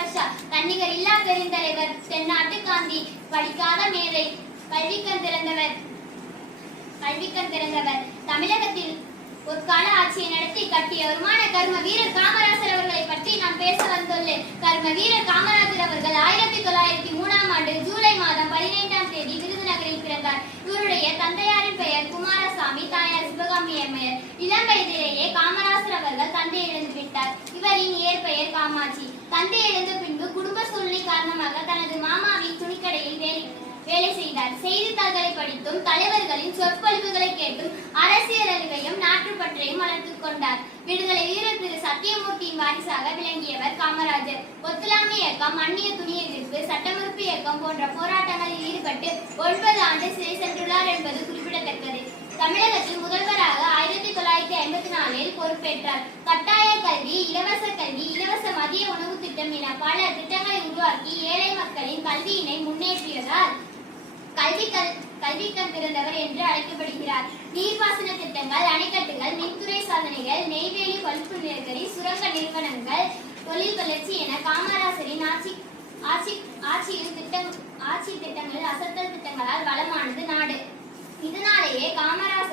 மகாராஷ்டிரா தன்னிகர் இல்லா பெருந்தலைவர் தென்னாட்டு காந்தி படிக்காத மேதை கல்விக்கண் திறந்தவர் தமிழகத்தில் பொற்கால ஆட்சியை நடத்தி கட்டிய வருமான கர்ம வீரர் காமராசர் அவர்களை பற்றி நான் பேச வந்துள்ளேன். கர்ம வீரர் காமராஜர் அவர்கள் 1903ஆம் ஆண்டு ஜூலை மாதம் 15ஆம் தேதி விருதுநகரில் பிறந்தார். இவருடைய தந்தையாரின் பெயர் குமாரசாமி, தாயார் சிவகாமி அம்மையார். இளம் வயதிலேயே காமராசர் அவர்கள் தந்தை இழந்து விட்டார். இவரின் இயற்பெயர் காமாட்சி. தந்தை இழந்த பின்பு குடும்ப சூழ்நிலை காரணமாக தனது மாமாவின் துணிக்கடையில் வேலை செய்தார். செய்தித்தாள்களை படித்தும் தலைவர்களின் சொற்பொழிவுகளை கேட்டும் அரசியல் அறிவையும் நாட்டுப்பற்றையும் வளர்த்துக் கொண்டார். விடுதலை வீரர் திரு சத்தியமூர்த்தியின் வாரிசாக விளங்கியவர் காமராஜர். ஒத்துழையாமை இயக்கம், அந்நிய துணி எதிர்ப்பு, சட்டமறுப்பு இயக்கம் போன்ற போராட்டங்களில் ஈடுபட்டு 9 ஆண்டு சிறை சென்றுள்ளார் என்பது குறிப்பிடத்தக்கது. தமிழகத்தில் முதல்வராக 1954இல் பொறுப்பேற்றார். கட்டாய கல்வி, இலவச கல்வி, இலவச மதிய உணவு திட்டம் என பல திட்டங்களை உருவாக்கி ஏழை மக்களின் கல்வியினை முன்னேற்றியதால் கல்விக்கண் திறந்தவர் என்று அழைக்கப்படுகிறார். நீர்ப்பாசன திட்டங்கள், அணைக்கட்டுகள், மின்துறை சாதனைகள், நெய்வேலி பழுப்பு நிலக்கரி, சுரங்க நிறுவனங்கள், தொழில் வளர்ச்சி என காமராசரின் ஆட்சி திட்டங்கள் அசத்தல் திட்டங்களால் வளமானது நாடு. இதனாலேயே காமராசர்